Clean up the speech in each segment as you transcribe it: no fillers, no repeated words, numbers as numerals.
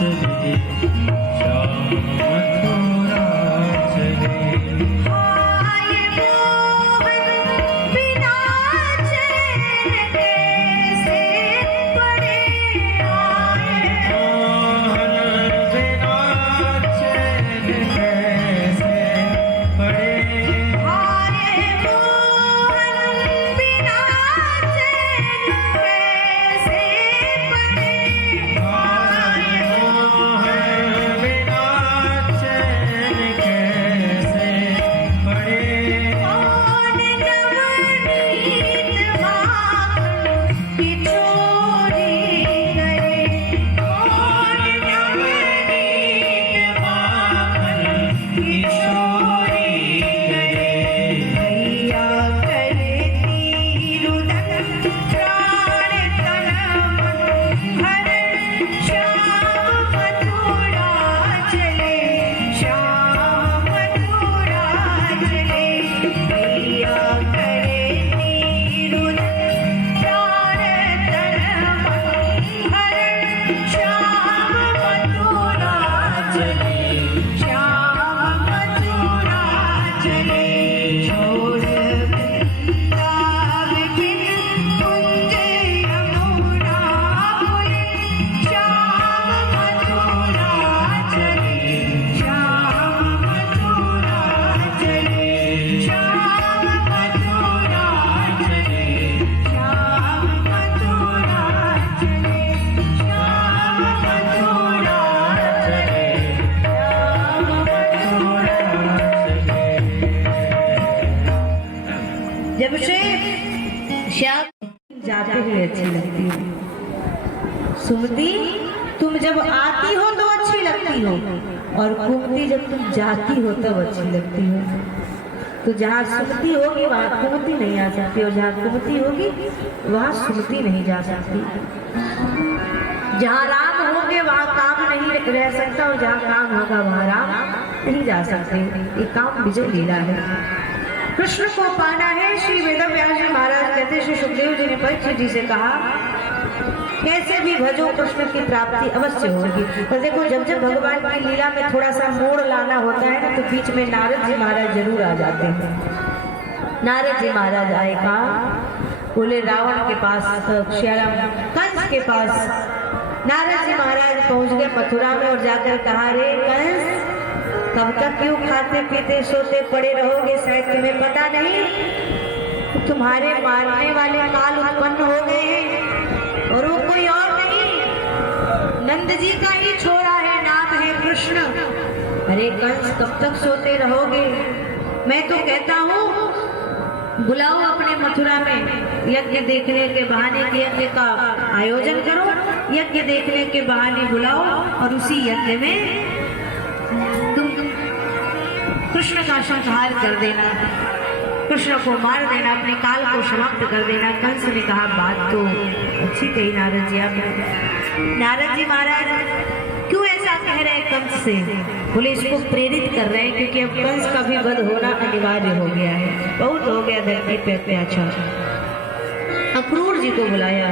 चले, श्याम मथुरा चले। जब से श्याम जाते हुए अच्छी लगती हो, सुमति तुम जब आती हो तो अच्छी लगती हो, और कुमति जब तुम जाती हो तब अच्छी लगती हो। तो जहाँ सुमति होगी वहाँ कुमति नहीं आ सकती, और जहाँ कुमति होगी वहाँ सुमति नहीं जा सकती। जहाँ राम होंगे वहाँ काम नहीं रह सकता, और जहाँ काम होगा वहाँ राम नहीं जा सकते। ये काम विजय लीला है। कृष्ण को पाना है। श्री वेदव्यास जी महाराज कहते, श्री सुखदेव जी ने परीक्षित जी से कहा, कैसे भी भजो कृष्ण की प्राप्ति अवश्य होगी। और देखो जब जब भगवान की लीला में थोड़ा सा मोड़ लाना होता है ना, तो बीच में नारद जी महाराज जरूर आ जाते हैं। नारद जी महाराज आए, कहा बोले रावण के पास, कंस के पास। नारद जी महाराज पहुंच गए मथुरा में, और जाकर कहा, रे कंस कब तक क्यों खाते पीते सोते पड़े रहोगे, शायद तुम्हें पता नहीं तुम्हारे मारने वाले काल उत्पन्न हो गए हैं, और वो कोई और नहीं नंद जी का ही छोरा है, नाम है कृष्ण। अरे कंस कब तक सोते रहोगे, मैं तो कहता हूँ बुलाओ अपने मथुरा में, यज्ञ देखने के बहाने यज्ञ का आयोजन करो, यज्ञ देखने के बहाने बुलाओ, और उसी यज्ञ में कृष्ण का संहार कर देना, कृष्ण को मार देना, अपने काल को समाप्त कर देना। कंस ने कहा, बात तो अच्छी कही नारद जी आप। नारद जी महाराज क्यों ऐसा कह रहे हैं कंस से? बोले इसको प्रेरित कर रहे हैं, क्योंकि अब कंस का भी वध होना अनिवार्य हो गया है, बहुत हो गया धरती पे अत्याचार। अक्रूर जी को बुलाया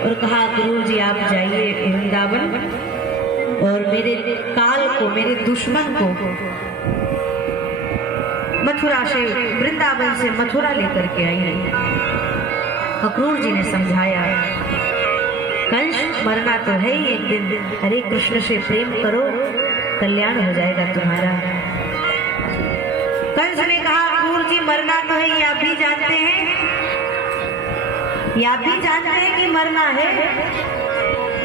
और कहा, अक्रूर जी आप जाइए वृंदावन, और मेरे काल को, मेरे दुश्मन को मथुरा से, वृंदावन से मथुरा लेकर के आइए। अक्रूर जी ने समझाया, कंस मरना तो है ही एक दिन, हरे कृष्ण से प्रेम करो, कल्याण हो जाएगा तुम्हारा। कंस ने कहा, अक्रूर जी मरना तो है, ये आप भी जानते हैं, ये आप भी जानते हैं कि मरना है,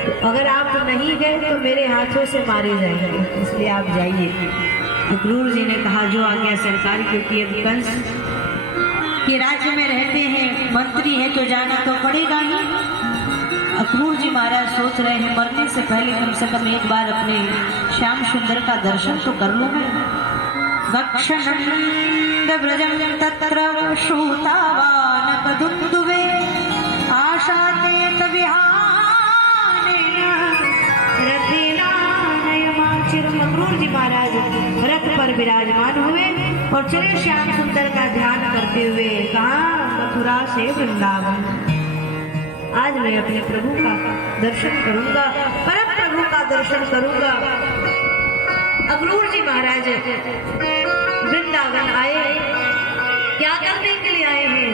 तो अगर आप नहीं गए तो मेरे हाथों से मारे जाएंगे, इसलिए आप जाइए। अक्रूर जी ने कहा, जो आज्ञा सरकार, क्योंकि अब कंस के राज्य में रहते हैं, मंत्री है, तो जाना तो पड़ेगा ही। अक्रूर जी महाराज सोच रहे हैं, मरने से पहले कम से कम एक बार अपने श्याम सुंदर का दर्शन तो कर लूं मैं। वक्षनंद व्रजं तत्र श्रुतावानकदुन्दुभे आशाते अक्रूर जी महाराज रथ पर विराजमान हुए और चले श्याम सुंदर का ध्यान करते हुए कहा, मथुरा से वृंदावन आज मैं अपने प्रभु का दर्शन करूंगा, परम प्रभु का दर्शन करूंगा। अक्रूर जी महाराज वृंदावन आए, क्या करने के लिए आए हैं?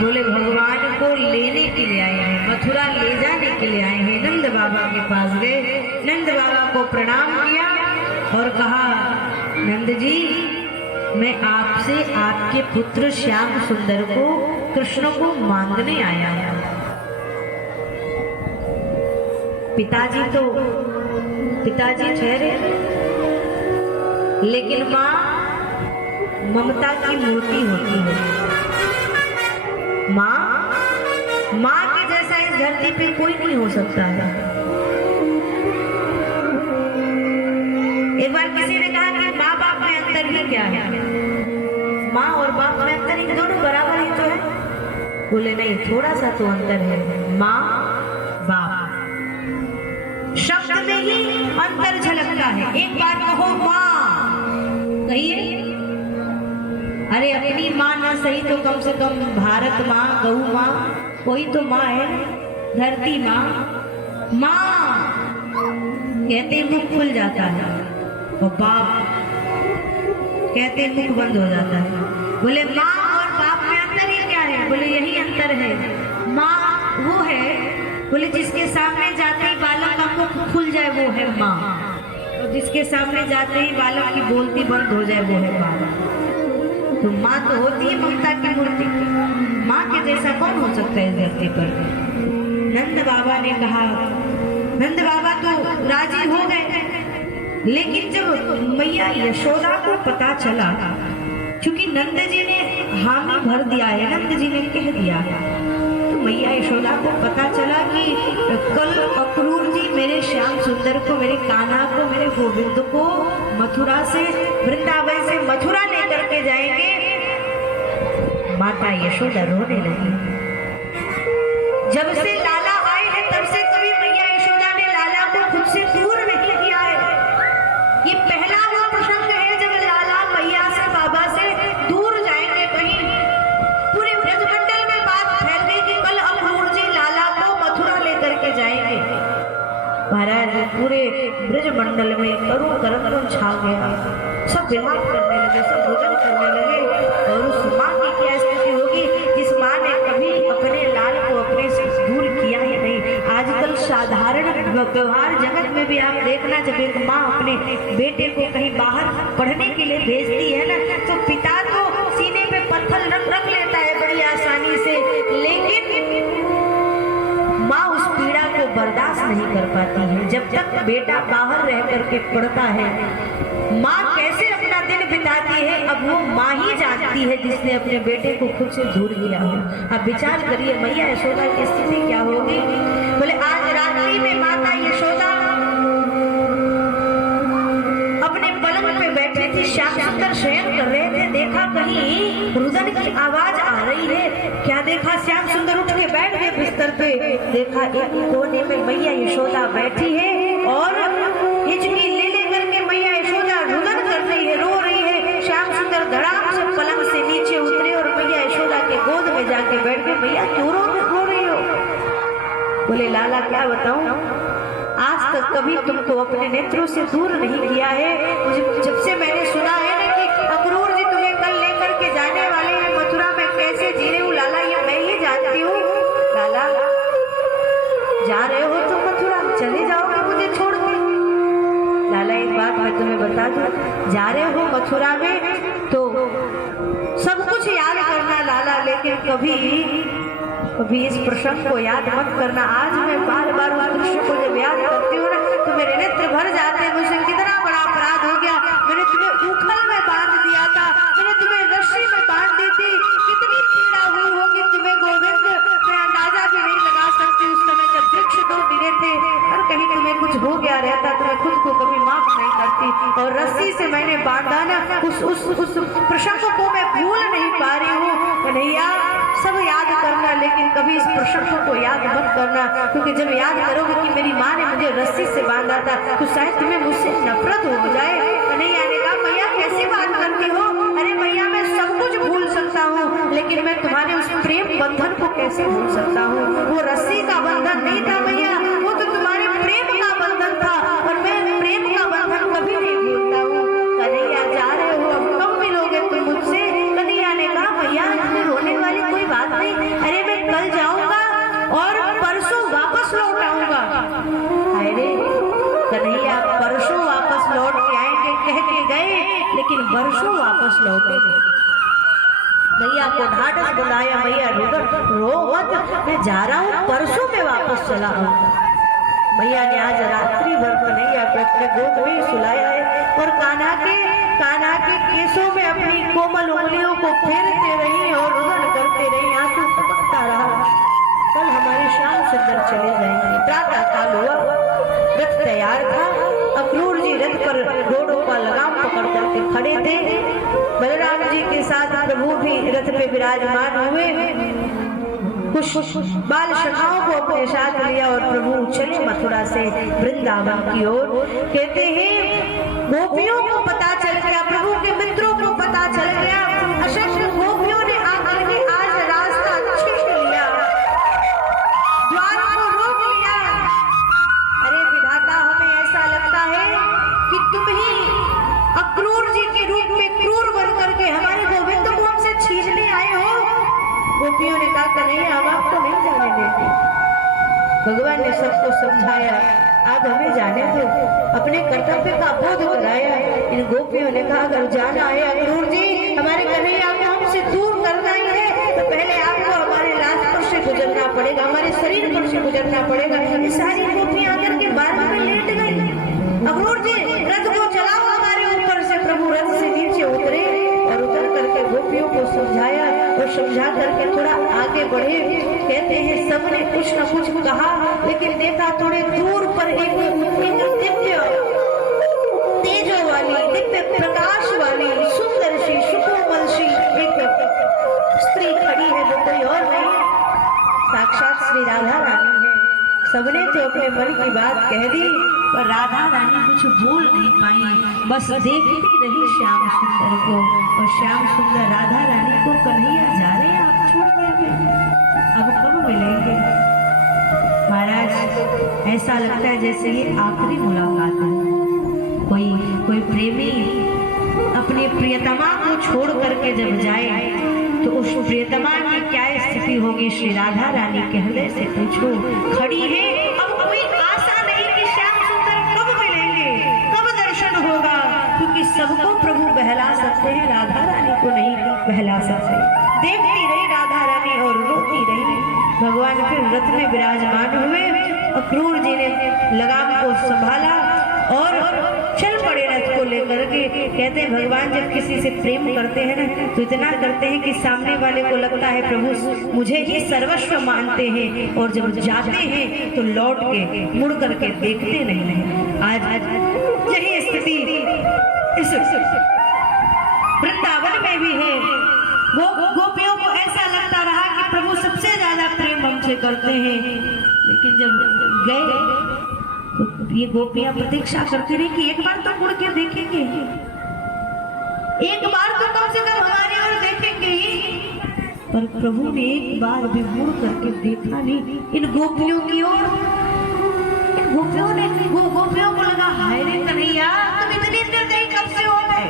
बोले भगवान को लेने के लिए आए हैं, मथुरा ले जाने के लिए आए हैं। नंद बाबा के पास गए, नंद बाबा को प्रणाम किया और कहा, नंद जी मैं आपसे आपके पुत्र श्याम सुंदर को, कृष्ण को मांगने आया हूं। पिताजी ठहरे, लेकिन माँ ममता की मूर्ति होती है। माँ के जैसा इस धरती पे कोई नहीं हो सकता है। एक बार किसी ने कहा कि माँ बाप में अंतर ही क्या है? माँ और बाप में अंतर ही, दोनों बराबर ही तो है। बोले नहीं, थोड़ा सा तो अंतर है। माँ बाप शब्द में ही अंतर झलकता है। एक बार कहो माँ, कहिए। अरे अपनी माँ ना सही तो कम से कम भारत माँ, गौ माँ, कोई तो माँ है। धरती माँ, माँ कहते मुख खुल जाता है और बाप कहते मुख बंद हो जाता है। बोले माँ और बाप में अंतर ही क्या है? बोले यही अंतर है। माँ वो है, बोले जिसके सामने जाते ही बालक का मुख खुल जाए वो है माँ, और जिसके सामने जाते ही बालक की बोलती बंद हो जाए वो है बाबा। तो माँ तो होती है ममता की मूर्ति, माँ के जैसा कौन हो सकता है इस धरती पर? नंद बाबा ने कहा, नंद बाबा तो राजी हो गए, लेकिन जब मैया यशोदा को पता चला, क्योंकि नंद जी ने हामी भर दिया है, नंद जी ने कह दिया, तो मैया यशोदा को पता चला कि कल अक्रूर जी मेरे श्याम सुंदर को, मेरे कान्हा को, मेरे गोविंद को मथुरा से, वृंदावन से मथुरा लेकर के जाएंगे। माता यशोदा रोने लगी। जब से लाला आए हैं तब से कभी मैया यशोदा ने लाला को खुद से दूर नहीं किया है। ये पहला वो प्रसंग है जब लाला मैया से, बाबा से दूर जाएंगे कहीं। पूरे ब्रजमंडल में बात फैल गई कि कल अक्रूर जी लाला को मथुरा लेकर के जाएंगे। महाराज पूरे ब्रजमंडल में करुण करम छा गया। सब विलाप करने लगे, सब भोजन करने लगे। और उस माँ की क्या स्थिति होगी जिस माँ ने कभी अपने लाल को अपने से दूर किया ही नहीं। आजकल साधारण व्यवहार जगत में भी आप देखना, जब एक माँ अपने बेटे को कहीं बाहर पढ़ने के लिए भेजती है ना, तो पिता तो सीने पे पत्थर रख लेता है बड़ी आसानी से, लेकिन माँ उस पीड़ा को बर्दाश्त नहीं कर पाती है। जब तक बेटा बाहर रह करके पढ़ता है, माँ कैसे अपना दिन बिताती है अब वो माँ ही जानती है, जिसने अपने बेटे को खुद से दूर किया है। अब विचार करिए मैया यशोदा की स्थिति क्या होगी। बोले आज रात्रि में माता यशोदा अपने पलंग पे बैठे थी, श्याम सुंदर शयन कर रहे थे, देखा कहीं रुदन की आवाज आ रही है। क्या देखा? श्याम सुंदर उठ के बैठ गए बिस्तर पे। देखा एक कोने में मैया यशोदा बैठी है और हिचकी ले लेकर के मैया यशोदा रुदन कर रही है, रो रही है। श्याम सुंदर धड़ाम से पलंग से नीचे उतरे और मैया यशोदा के गोद में जाके बैठ गए। मैया क्यों रो रही हो? बोले लाला क्या बताऊं, आज तक कभी तुमको अपने नेत्रों से दूर नहीं किया है। मुझे जब से मैंने सुना है ना कि अक्रूर जी तुम्हें कल लेकर के जाने वाले हैं मथुरा में, कैसे जी रही हूँ लाला ये मैं ही जानती हूँ। लाला जा रहे हो तुम मथुरा, चले जाओगे मुझे छोड़ के? लाला एक बात मैं तुम्हें बता दूं, जा रहे हो मथुरा में तो सब कुछ याद करना लाला, लेकिन कभी इस प्रसंग को याद मत करना। आज मैं बार बार उस दृश्य को जब याद करती हूँ ना तो मेरे नेत्र भर जाते हैं। मुझसे कितना बड़ा अपराध हो गया, मैंने तुम्हें उखल में बांध दिया था, मैंने तुम्हें रस्सी में बांध दी थी। कितनी पीड़ा हुई होगी तुम्हें गोविंद, मैं अंदाजा भी नहीं लगा सकती। उस समय जब वृक्ष दो गिरे थे और कहीं तुम्हें कुछ हो गया रहता तो मैं खुद को कभी माफ नहीं करती। और रस्सी से मैंने बांधा ना, उस प्रसंग को मैं भूल नहीं पा रही हूँ। कन्हैया सब याद करना, लेकिन कभी इस प्रसंग को याद मत करना, क्योंकि जब याद करोगे कि मेरी माँ ने मुझे रस्सी से बांधा था तो शायद तुम्हें मुझसे नफरत हो जाए। कन्हैया ने कहा मैया कैसी बात करती हो? अरे मैया मैं सब कुछ भूल सकता हूँ, लेकिन मैं तुम्हारे उस प्रेम बंधन को कैसे भूल सकता हूँ? वो रस्सी का बंधन नहीं था मैया, वो तो तुम्हारे प्रेम का बंधन था। लेकिन वर्षों वापस लौटे नहीं। मैया को ढाढ़स बुलाया, मैया रो मत, मैं जा रहा हूँ, परसों में वापस चला आऊंगा। मैया ने आज रात्रि भर कन्हैया को अपने गोद में ही सुलाया है और कान्हा के केसों में अपनी कोमल उंगलियों को फेरते रही और रुदन करते रही, आंसू टपकता रहा। कल हमारे श्याम सुंदर चले जाएंगे। प्रातः काल हुआ, रथ तैयार था, अक्रूर जी रथ पर घोड़ों का लगाम पकड़ करके खड़े थे। बलराम जी के साथ प्रभु भी रथ पे विराजमान हुए। कुछ बाल सखाओं को अपने साथ लिया और प्रभु चले मथुरा से वृंदावन की ओर। कहते हैं गोपियों को पता चल गया, प्रभु के मित्रों को पता चल गया, असंख्य गोपियों ने आकर के आज रास्ता छीन लिया, द्वार को रोक लिया। अरे विधाता, हमें ऐसा लगता है कि तुम ही अक्रूर जी के रूप में क्रूर बन करके हमारे गोविंद को हमसे छीनने आए हो। गोपियों ने कहा कन्हैया, हम आपको नहीं जाने देते। भगवान ने सबको समझाया, आज हमें जाने दो, अपने कर्तव्य का बोध कराया। इन गोपियों ने कहा अगर जाना है अक्रूर जी, हमारे कन्हैया को हमसे दूर करना ही है, तो पहले आपको हमारे लाश पर से गुजरना पड़ेगा, हमारे शरीर पर से गुजरना पड़ेगा। ये सारी गोपियां आकर के बार में लेट गई। अक्रूर जी रथ को चलाओ हमारे ऊपर से। प्रभु रथ से नीचे उतरे और उतर करके गोपियों को समझाया और समझा करके थोड़ा आगे बढ़े। कहते हैं सबने कुछ न कुछ कहा, लेकिन देखा थोड़े दूर पर एक दिव्य तेजो वाली, दिव्य प्रकाश वाली, सुंदर सी सुकोमल सी एक स्त्री खड़ी है, जो कोई और नहीं, साक्षात श्री राधा रानी है। सबने तो अपने मन की बात कह दी, पर राधा रानी कुछ बोल नहीं पाई, बस देखती रही श्याम सुंदर को। और श्याम सुंदर राधा रानी को कन्हैया जा रहे हैं, आप छोड़ के अब कब मिलेंगे? महाराज ऐसा लगता है जैसे ये आखिरी मुलाकात है। कोई प्रेमी अपने प्रियतमा को छोड़ करके जब जाए तो उस प्रियतमा की क्या स्थिति होगी? श्री राधा रानी के हृदय से पूछो। खड़ी है, अब कोई आशा नहीं कि श्याम सुंदर कब मिलेंगे, कब दर्शन होगा, क्योंकि सबको प्रभु बहला सकते हैं, राधा रानी को नहीं बहला सकते। देखती रही राधा रानी और रोती रही। भगवान फिर रथ में विराजमान हुए। अक्रूर जी ने लगाम को संभाला और चल पड़े रथ को लेकर के। कहते हैं भगवान जब किसी से प्रेम करते हैं ना, तो इतना करते हैं कि सामने वाले को लगता है प्रभु मुझे ही सर्वस्व मानते हैं, और जब जाते हैं तो लौट के मुड़ करके देखते नहीं हैं। आज यही स्थिति इस वृंदावन में भी है। गोपियों को ऐसा लगता रहा कि प्रभु सबसे ज्यादा प्रेम हमसे करते हैं, लेकिन जब गए तो ये गोपियां प्रतीक्षा करती रही कि एक बार तो मुड़ के देखेंगे, एक बार तो कम से कम हमारी ओर देखेंगे ही। पर प्रभु ने एक बार भी मुड़ करके देखा नहीं इन गोपियों की ओर। गोपियों को लगा हाय रे कन्हैया, तुम इतनी निर्दयी कब से हो गए?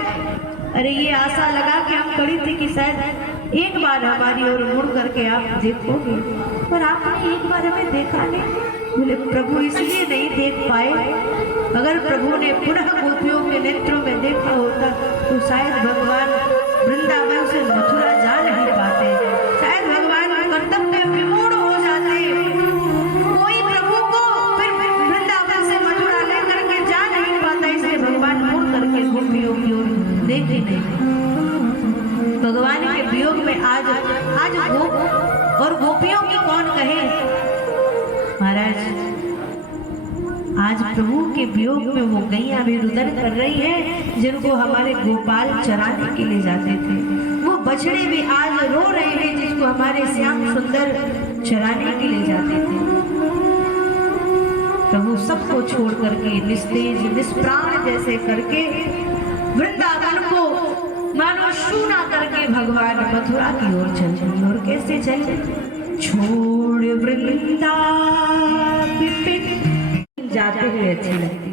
अरे ये आशा लगा कि हम खड़ी थी कि शायद एक बार हमारी ओर मुड़ करके आप देखोगे, पर आपने एक बार हमें देखा नहीं। बोले प्रभु इसलिए नहीं देख पाए, अगर प्रभु ने पुनः गोपियों के नेत्रों में देखा होता तो शायद भगवान वृंदावन से मथुरा जा नहीं पाते, शायद भगवान कर्तव्य विमूढ़ हो जाते, कोई प्रभु को फिर वृंदावन से मथुरा लेकर के जा नहीं पाता। इसलिए भगवान मुड़ करके गोपियों की ओर देखे नहीं। भगवान के वियोग में आज गोप और गोपियों की कौन कहे? महाराज आज प्रभु के वियोग में वो गैया भी रुदन कर रही है, जिनको हमारे गोपाल चराने के लिए जाते थे। वो बछड़े भी आज रो रहे हैं, जिसको हमारे श्याम सुंदर चराने के लिए जाते थे। प्रभु सबको छोड़ करके निस्तेज निष्प्राण जैसे करके वृंदावन को मानो शूना करके भगवान मथुरा की ओर चले। और कैसे चले? छोड़ वृंदा जाते हुए अच्छी लगती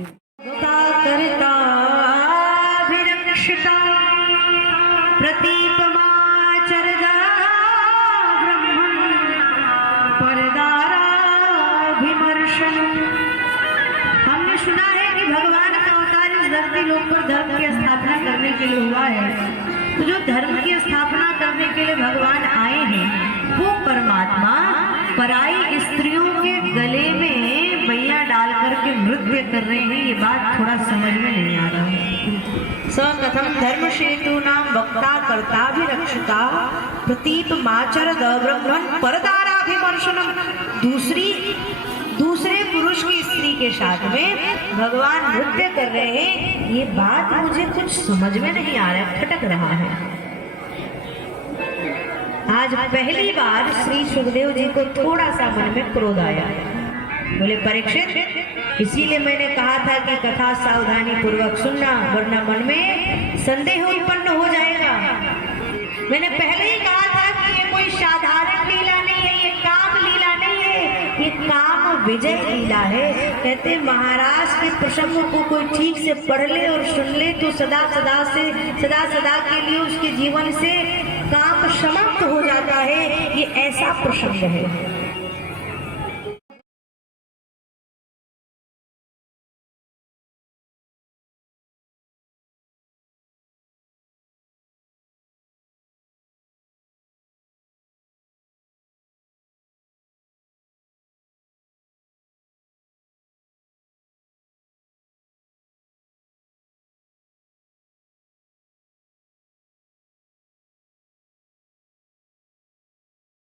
करता विरक्षिता प्रतीपमाचरदा ब्रह्मण परदारा विमर्शन। हमने सुना है कि भगवान का अवतार इस धरती लोक पर धर्म की स्थापना करने के लिए हुआ है, तो जो धर्म की स्थापना करने के लिए भगवान आए हैं वो परमात्मा पराई स्त्रियों के गले में मैया डाल करके नृत्य कर रहे हैं, ये बात थोड़ा समझ में नहीं आ रहा है। स कथम धर्म सेतु नाम वक्ता कर्ता भी रक्षिता प्रतीप माचर ब्रह्मन परदाराभिमर्शनम। दूसरे पुरुष की स्त्री के साथ में भगवान नृत्य कर रहे हैं, ये बात मुझे कुछ समझ में नहीं आ रहा है, खटक रहा है। आज पहली बार श्री सुखदेव जी को थोड़ा सा मन में क्रोध आया। बोले परीक्षित, इसीलिए मैंने कहा था कि कथा सावधानी पूर्वक सुनना, वरना मन में संदेह उत्पन्न हो जाएगा। मैंने पहले ही कहा था कि ये कोई साधारण लीला नहीं है, ये काम लीला नहीं है, ये काम विजय लीला है। कहते महाराज के प्रसंग को कोई ठीक से पढ़ ले और सुन ले तो सदा सदा के लिए उसके जीवन से काम समाप्त हो जाता है। ये ऐसा प्रसंग है।